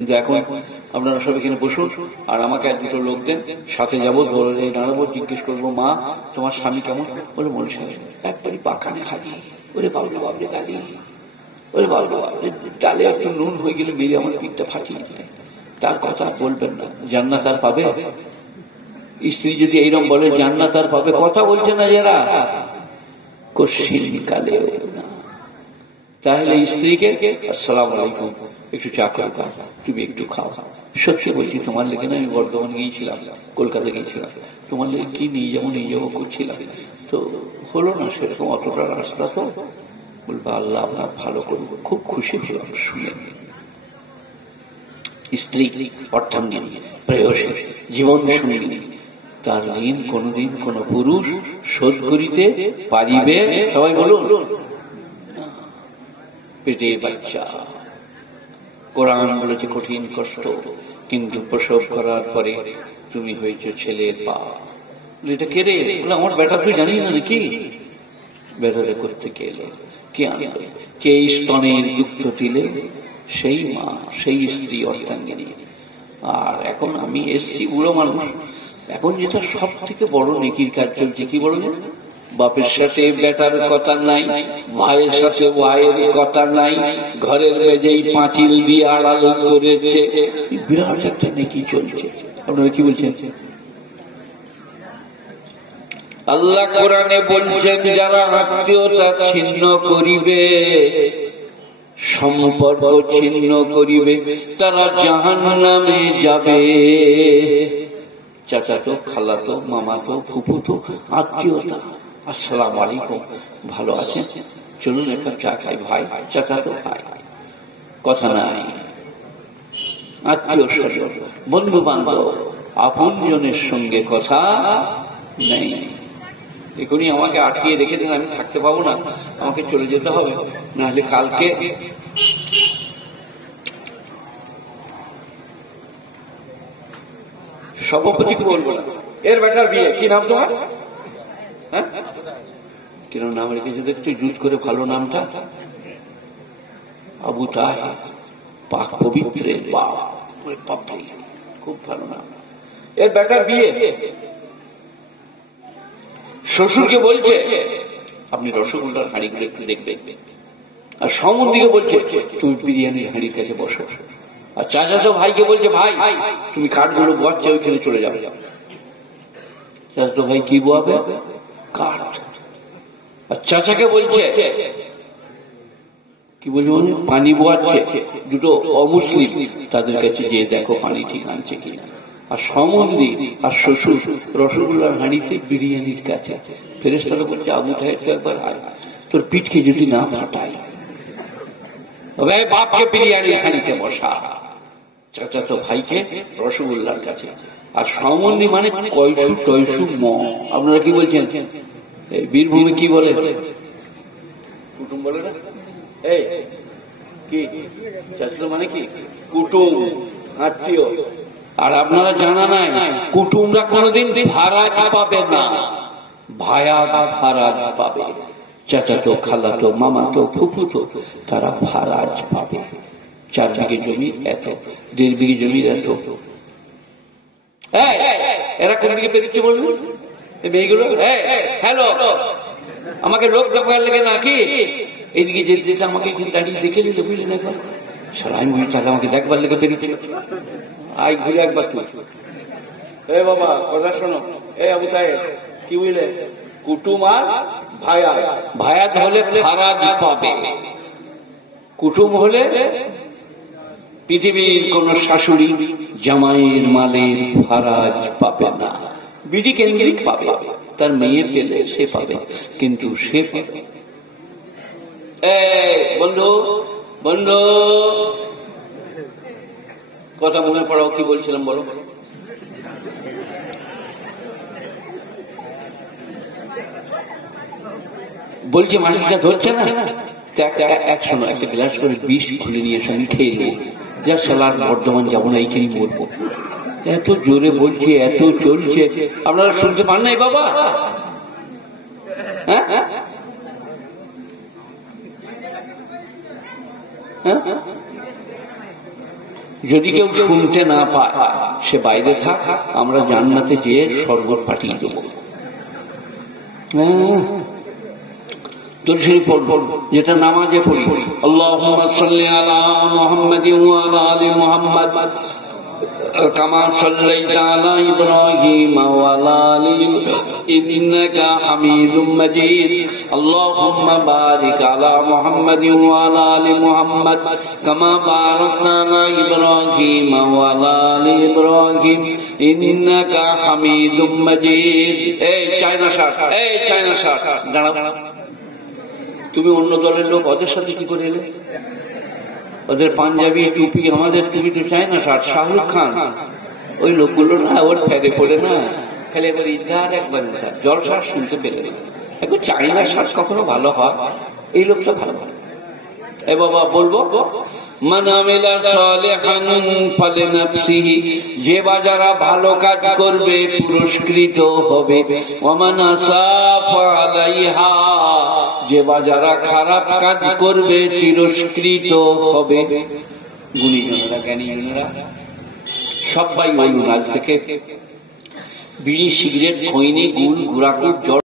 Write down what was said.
কিন্তু এখন আপনারা সব এখানে বসুন আর আমাকে এক দুটো লোক দেন, সাথে যাবো, ধরে দাঁড়াবো, জিজ্ঞেস করবো মা তোমার স্বামী কেমন? বলে মনে সাহেব একবারই পাখানে খালি, ওরে বাবরে বাবরে গালি, ওরে বাবরে বাবরে ডালে একটু নুন হয়ে গেলে মেরে আমার পিঠটা ফাটিয়ে দেয়। তার কথা বলবেন না, জান্নাত আর পাবে? স্ত্রী যদি এইরকম বলে জান্নাত আর পাবে, কথা বলছে না যারা, কশিন কালেও না। তাহলে স্ত্রীকে আসসালামু আলাইকুম, একটু চা করে দাও, তুমি একটু খাও। সত্যি বলছি, তোমার লেগে না আমি বর্ধমান গিয়েছিলাম, কলকাতা গিয়েছিলাম, তোমার লেগে কি নিয়ে যাবো করছিলাম, তো হলো না সেরকম, অতটা রাস্তা তো। বলবো আল্লাহ আপনার ভালো করবো, খুব খুশি হলাম শুনে। স্ত্রী অর্থাঙ্গিনী, প্রেয়সী, জীবন সঙ্গিনী, তার ঋণ কোনদিন কোন পুরুষ শোধ করিতে পারিবে? সবাই বলুন। পেটে বাচ্চা, কোরআন বলেছে কঠিন কষ্ট, কিন্তু প্রসব করার পরে তুমি হয়েছ ছেলের বাপ। এটা কে রে? আমার বেটা তুই জানিস না নাকি? বেটারে করতে কে এলো, কে আনবে, কে স্তনের দুগ্ধ দিলে? সেই মা, সেই স্ত্রী অর্থাঙ্গিনী। আর এখন আমি এসছি বুড়ো মানুষ, এখন যেটা সব থেকে বড় নেকির কাজ চলছে, কি বলবো, বাপের সাথে বেটার কথা নাই, ভাইয়ের সাথে ভাইয়ের কথা নাই, ঘরের মেঝেই পাঁচিল দিয়ে আড়াল করেছে, বিরাট একটা নেকি চলছে। আপনারা কি বলছেন? আল্লাহ কোরআনে বলছেন যারা আত্মীয়তা ছিন্ন করিবে, সম্পর্ক ছিন্ন করিবে, তারা জাহান্নামে যাবে। চাচাতো, খালাতো, মামাতো, ফুফুতো আত্মীয়তা, আসসালামু আলাইকুম, ভালো আছেন, চলুন একটা চা খাই ভাই, চাচাতো ভাই, কথা নাই। আত্মীয় স্বজন, বন্ধু বান্ধব, আপনজনের সঙ্গে কথা নেই। এখনই আমাকে আটকিয়ে রেখে দেন, আমি থাকতে পাবো না, আমাকে চলে যেতে হবে, নাহলে কালকে সভাপতিকে বলবো না। এর বেটার বিয়ে, কি নাম তোমার? হ্যাঁ, কিরম নাম রেখেছো দেখছো, জুত করে ভালো নামটা, আবু তাহের, পাক পবিত্রের বাবা, খুব ভালো নাম। এর বেটার বিয়ে। শ্বশুরকে বলছে আপনি রসগোল্লার হাঁড়িগুলো একটু দেখবেন, আর সম্বন্ধীকে বলছে তুমি বিরিয়ানির হাঁড়ির কাছে বসো, আর চাচাতো ভাইকে বলছে ভাই তুমি কাঠগুলো বসছে ওইখানে চলে যাবে। চাচাতো ভাই কি বোয়াবে? কাঠ। আর চাচাকে বলছে কি বলবো, পানি বোয়াচ্ছে, দুটো অমুসলিম তাদের কাছে যে দেখো পানি ঠিক আনছে কিনা। আর সম্বন্ধী আর শ্বশুর রসগোল্লার হাঁড়িতে বিরিয়ানির কাছে। ফেরেশতারা বলছে আবু তাহের তো একবার আয়, তোর পিঠকে যদি না ফাটাই, তবে বাপকে বিরিয়ানির হাঁড়িতে বসা, চাচাতো ভাইকে রসগোল্লার কাছে। আর সম্বন্ধী মানে কয়সু টয়সু ম। আপনারা কি বলছেন? বীরভূমে কি বলে? কুটুম বলে না? এই কি চাচাতো মানে কি? কুটুম, আত্মীয়। আর আপনারা জানা নাই, কুটুমরা কোনদিন ভাড়াত পাবে না, ভায়াত ভাড়াত পাবে। চাচাতো, খালাতো, মামাতো, ফুফুতো তারা ভাড়াত পাবে। 4 বিঘে জমি এত, 1.5 বিঘে জমির এত। এরা কোন দিকে পেরেছে বলুন? মেয়েগুলো হ্যালো, আমাকে লোক দেখার লেগে নাকি এইদিকে যেতে যেতে আমাকে একটু দাঁড়িয়ে দেখে নিলে, বুঝলেন? একবার সারা আমি তাহলে আমাকে দেখবার লেগে পেরেছিল। আই ঘুরে একবার তুই, এ বাবা কথা শোনো, এ আবু তাহের কি বুঝলে, কুটুম আর ভায়াত। ভায়াত হলে ভাড়াত পাবে, কুটুম হলে পৃথিবীর কোন শাশুড়ি জামাইয়ের মালের ভাড়াত পাবে না। বিধি কেন্দ্রিক পাবে, তার মেয়ে পেলে সে পাবে, কিন্তু সে পাবে। বন্ধু বন্ধু কথা মনে পড়াও, কি বলছিলাম বলো? বলছি মাটিটা ধরছে না, একশো একটা গ্লাস করে বিষ খুলে নিয়ে সঙ্গে খেয়ে নেই, যা সালার বর্ধমান যাবো না, এইখানেই মরবো। এত জোরে বলছে, এত চলছে, আপনারা শুনতে পান নাই বাবা? হ্যাঁ, যদি কেউ শুনতে না পায় সে বাইরে থাক, আমরা জান্নাতে যেয়ে শরবত পাঠিয়ে দেবো। দুরূদ পড়ব যেটা নামাজে পড়ি, আল্লাহুম্মা সাল্লি আলা মুহাম্মাদিন ওয়া আলা আলি মুহাম্মাদ কামা সাল্লাইতা আলা ইব্রাহিম ওয়া আলা আলি ইন্নাকা হামিদুম মাজিদ। আল্লাহুম্মা বারিক আলা মুহাম্মাদিন ওয়া আলা আলি মুহাম্মাদ কামা বারাকতা আলা ইব্রাহিম ওয়া আলা আলি ইব্রাহিম ইন্নাকা হামিদুম মাজিদ। এই চায়না শার্ট দাঁড়াও, তুমি অন্য দলের লোক, ওদের সাথে কি করে এলে? ওদের পাঞ্জাবি টুপি, আমাদের টুপি তো চায় না শার্ট। শাহরুখ খান ওই লোকগুলো না, ওর ফেরে পড়ে না, খেলে এবার ইধার একবার ইধার, জলসা শুনতে পেলে। এখন চাইনা শার্ট কখনো ভালো হয়, এই লোকটা ভালো। এ বাবা বলবো, মান আমিলা সালিহান ফালিনাফসিহি, যে বা যারা ভালো কাজ করবে পুরস্কৃত হবে। ওয়া মান আসাআ ফালাইহা, যে বা যারা খারাপ কাজ করবে তিরস্কৃত হবে। গুণীজনেরা, জ্ঞানীজনেরা সবাই বলুন আজ থেকে বিড়ি, সিগারেট, খৈনি, গুল, গুড়াকুট,